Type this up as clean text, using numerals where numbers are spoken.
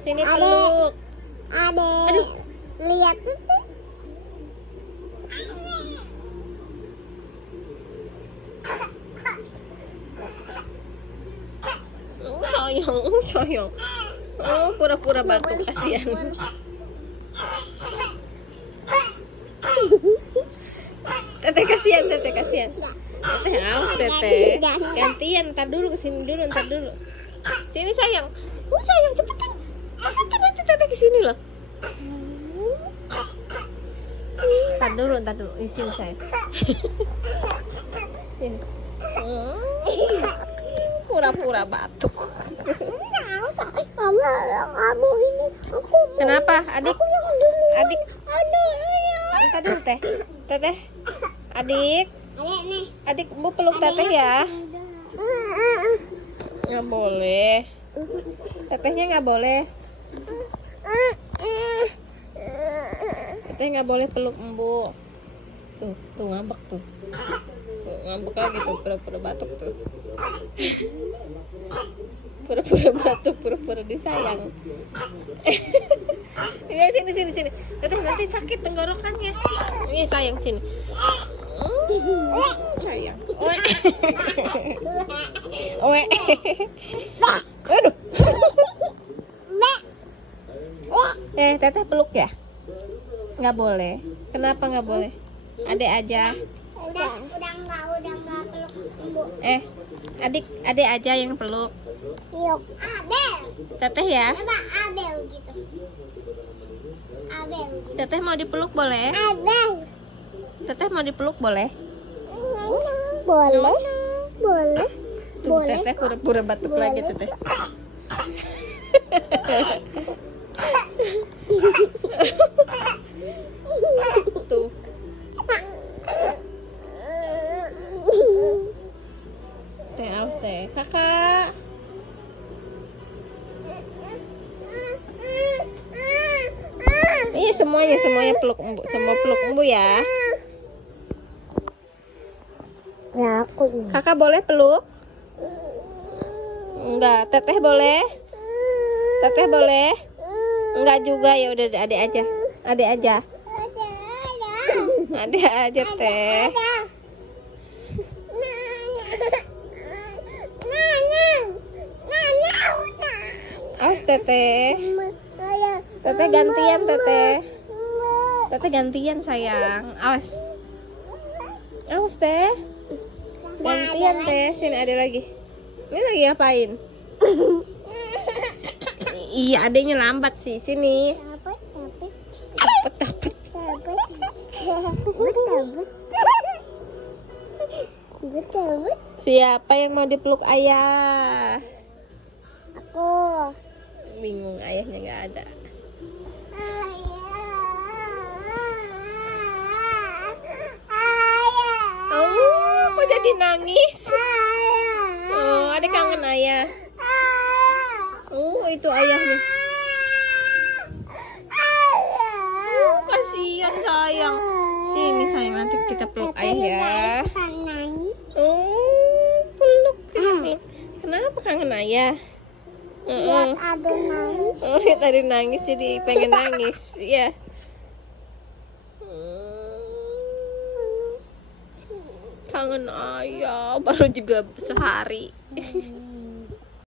Sini peluk. Aduh. Lihat. Sayang. Oh, pura-pura batuk, kasihan. Teteh kasihan. Teteh haus, Teteh. Gantian, ntar dulu, kesini dulu, ntar dulu. Sini sayang. Sayang, cepetan nanti Teteh kesini loh. Ntar dulu. Sini sayang. Sini. Pura-pura batuk. Kenapa? Adik. Ntar dulu, Teh. Teteh. Adik, Bu peluk Teteh ya. Nggak boleh. Tetehnya nggak boleh. Teteh nggak boleh peluk Embu. Tuh ngambek tuh. Ngambek lagi tuh, pura-pura batuk tuh. Pura-pura batuk, pura-pura disayang. Ya, sini. Teteh nanti sakit tenggorokannya. Ini sayang, sini. Sayang. Oe. Aduh. Teteh peluk ya? Nggak boleh. Kenapa nggak boleh? Adek aja. Udah enggak peluk Ibu. Adik aja yang peluk. Yuk. Adel. Teteh ya? Coba Adel gitu. Adel. Teteh mau dipeluk boleh? Adel. Teteh mau dipeluk boleh? Boleh. Tuh, Teteh pura-pura batuk lagi, Teteh. Tuh. Teh aus, Teh. Kakak. Iya, semuanya peluk Embu. Semua peluk Embu ya. Ya aku ini. Kakak boleh peluk? Enggak. Teteh boleh? Teteh boleh? Enggak juga, ya udah adek aja. Adek aja, Teh. Awas, Teteh. Teteh gantian, Teteh. Teteh gantian, sayang. Awas, Teh. Gantian, Teh. Sini ada lagi. Ini lagi ngapain? Iya, adanya lambat sih. Sini. Dapat. Siapa yang mau dipeluk ayah? Aku. Bingung, ayahnya nggak ada. Oh, kok jadi nangis? Oh, adik kangen ayah. Oh, itu ayahnya. Kasihan sayang. Sini sayang, nanti kita peluk ayah ya. Oh, peluk. Kenapa kangen ayah? Lihat ada nangis. Oh, tadi nangis jadi pengen nangis. Iya. Kangen ayah, baru juga sehari.